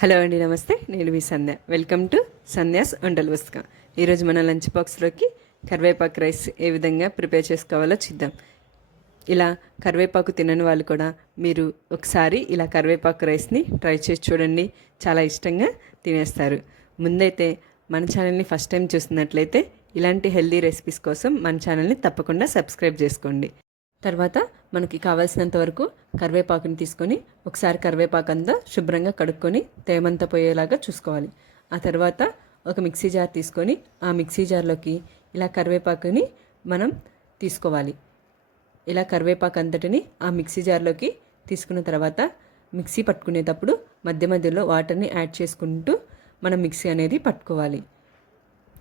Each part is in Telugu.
హలో అండి, నమస్తే. నేను మీ సంధ్య. వెల్కమ్ టు సంధ్యాస్ వంటల పుస్తకం. ఈరోజు మన లంచ్ బాక్స్లోకి కరివేపాకు రైస్ ఏ విధంగా ప్రిపేర్ చేసుకోవాలో చూద్దాం. ఇలా కరివేపాకు తినని వాళ్ళు కూడా మీరు ఒకసారి ఇలా కరివేపాకు రైస్ని ట్రై చేసి చూడండి. చాలా ఇష్టంగా తినేస్తారు. ముందైతే మన ఛానల్ని ఫస్ట్ టైం చూస్తున్నట్లయితే ఇలాంటి హెల్దీ రెసిపీస్ కోసం మన ఛానల్ని తప్పకుండా సబ్స్క్రైబ్ చేసుకోండి. తర్వాత మనకి కావాల్సినంత వరకు కరివేపాకుని తీసుకొని ఒకసారి కరివేపాకు అంతా శుభ్రంగా కడుక్కొని తేమంతా పోయేలాగా చూసుకోవాలి. ఆ తర్వాత ఒక మిక్సీ జార్ తీసుకొని ఆ మిక్సీ జార్లోకి ఇలా కరివేపాకుని మనం తీసుకోవాలి. ఇలా కరివేపాకు అంతటిని ఆ మిక్సీ జార్లోకి తీసుకున్న తర్వాత మిక్సీ పట్టుకునేటప్పుడు మధ్య మధ్యలో వాటర్ని యాడ్ చేసుకుంటూ మనం మిక్సీ అనేది పట్టుకోవాలి.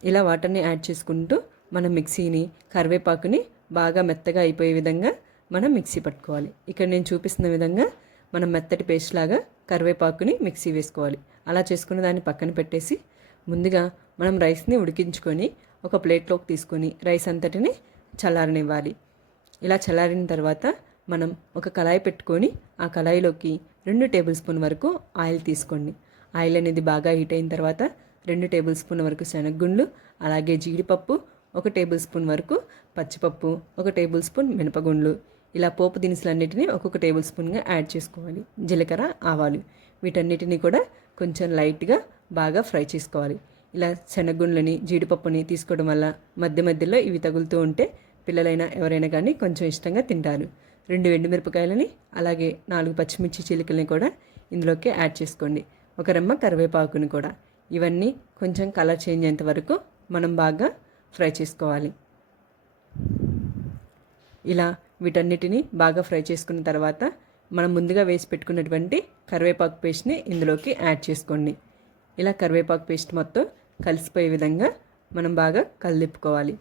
ఇలా వాటర్ని యాడ్ చేసుకుంటూ మనం మిక్సీని కరివేపాకుని బాగా మెత్తగా అయిపోయే విధంగా మనం మిక్సీ పట్టుకోవాలి. ఇక్కడ నేను చూపిస్తున్న విధంగా మనం మెత్తటి పేస్ట్ లాగా కరివేపాకుని మిక్సీ వేసుకోవాలి. అలా చేసుకున్న దాన్ని పక్కన పెట్టేసి ముందుగా మనం రైస్ని ఉడికించుకొని ఒక ప్లేట్లోకి తీసుకొని రైస్ అంతటిని చల్లారనివ్వాలి. ఇలా చల్లారిన తర్వాత మనం ఒక కళాయి పెట్టుకొని ఆ కళాయిలోకి 2 టేబుల్ స్పూన్ వరకు ఆయిల్ తీసుకోండి. ఆయిల్ అనేది బాగా హీట్ అయిన తర్వాత 2 టేబుల్ స్పూన్ వరకు శనగగుండ్లు, అలాగే జీడిపప్పు, 1 టేబుల్ స్పూన్ వరకు పచ్చిపప్పు, 1 టేబుల్ స్పూన్ మినపగుండ్లు, ఇలా పోపు దినుసులన్నిటినీ ఒక్కొక్క టేబుల్ స్పూన్గా యాడ్ చేసుకోవాలి. జీలకర్ర, ఆవాలు వీటన్నిటిని కూడా కొంచెం లైట్గా బాగా ఫ్రై చేసుకోవాలి. ఇలా శనగగుండ్లని జీడిపప్పుని తీసుకోవడం వల్ల మధ్య మధ్యలో ఇవి తగులుతూ ఉంటే పిల్లలైనా ఎవరైనా కానీ కొంచెం ఇష్టంగా తింటారు. 2 ఎండుమిరపకాయలని అలాగే 4 పచ్చిమిర్చి చీలికల్ని కూడా ఇందులోకి యాడ్ చేసుకోండి. 1 రెమ్మ కరివేపాకుని కూడా. ఇవన్నీ కొంచెం కలర్ చేంజ్ అయ్యేంత వరకు మనం బాగా ఫ్రై చేసుకోవాలి. ఇలా వీటన్నిటిని బాగా ఫ్రై చేసుకున్న తర్వాత మనం ముందుగా వేసి పెట్టుకున్నటువంటి కరివేపాకు పేస్ట్ని ఇందులోకి యాడ్ చేసుకోండి. ఇలా కరివేపాకు పేస్ట్ మొత్తం కలిసిపోయే విధంగా మనం బాగా కలిపుకోవాలి.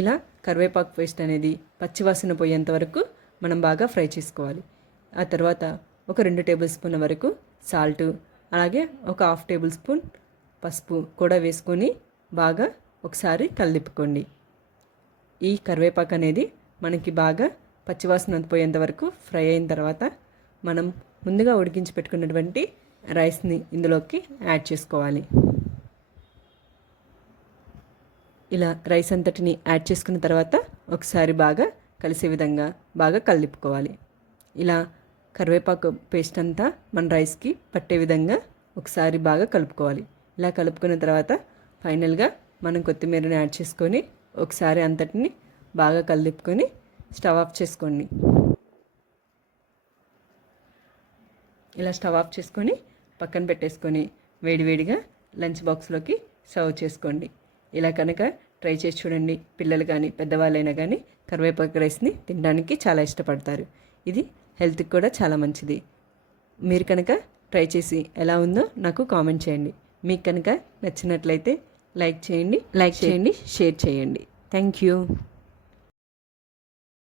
ఇలా కరివేపాకు పేస్ట్ అనేది పచ్చివాసన పోయేంత వరకు మనం బాగా ఫ్రై చేసుకోవాలి. ఆ తర్వాత ఒక 2 టేబుల్ స్పూన్ల వరకు సాల్ట్, అలాగే ఒక 1/2 టేబుల్ స్పూన్ పసుపు కూడా వేసుకొని బాగా ఒకసారి కలిపుకోండి. ఈ కరివేపాకు అనేది మనకి బాగా పచ్చివాసన పోయేంత వరకు ఫ్రై అయిన తర్వాత మనం ముందుగా ఉడికించి పెట్టుకున్నటువంటి రైస్ని ఇందులోకి యాడ్ చేసుకోవాలి. ఇలా రైస్ అంతటిని యాడ్ చేసుకున్న తర్వాత ఒకసారి బాగా కలిసే విధంగా బాగా కలిపుకోవాలి. ఇలా కరివేపాకు పేస్ట్ అంతా మన రైస్కి పట్టే విధంగా ఒకసారి బాగా కలుపుకోవాలి. ఇలా కలుపుకున్న తర్వాత ఫైనల్గా మనం కొత్తిమీరని యాడ్ చేసుకొని ఒకసారి అంతటిని బాగా కలుపుకొని స్టవ్ ఆఫ్ చేసుకోండి. ఇలా స్టవ్ ఆఫ్ చేసుకొని పక్కన పెట్టేసుకొని వేడివేడిగా లంచ్ బాక్స్లోకి సర్వ్ చేసుకోండి. ఇలా కనుక ట్రై చేసి చూడండి. పిల్లలు కానీ పెద్దవాళ్ళైనా కానీ కరివేపాకు రైస్ని తినడానికి చాలా ఇష్టపడతారు. ఇది హెల్త్కి కూడా చాలా మంచిది. మీరు కనుక ట్రై చేసి ఎలా ఉందో నాకు కామెంట్ చేయండి. మీకు కనుక నచ్చినట్లయితే లైక్ చేయండి, షేర్ చేయండి. Thank you.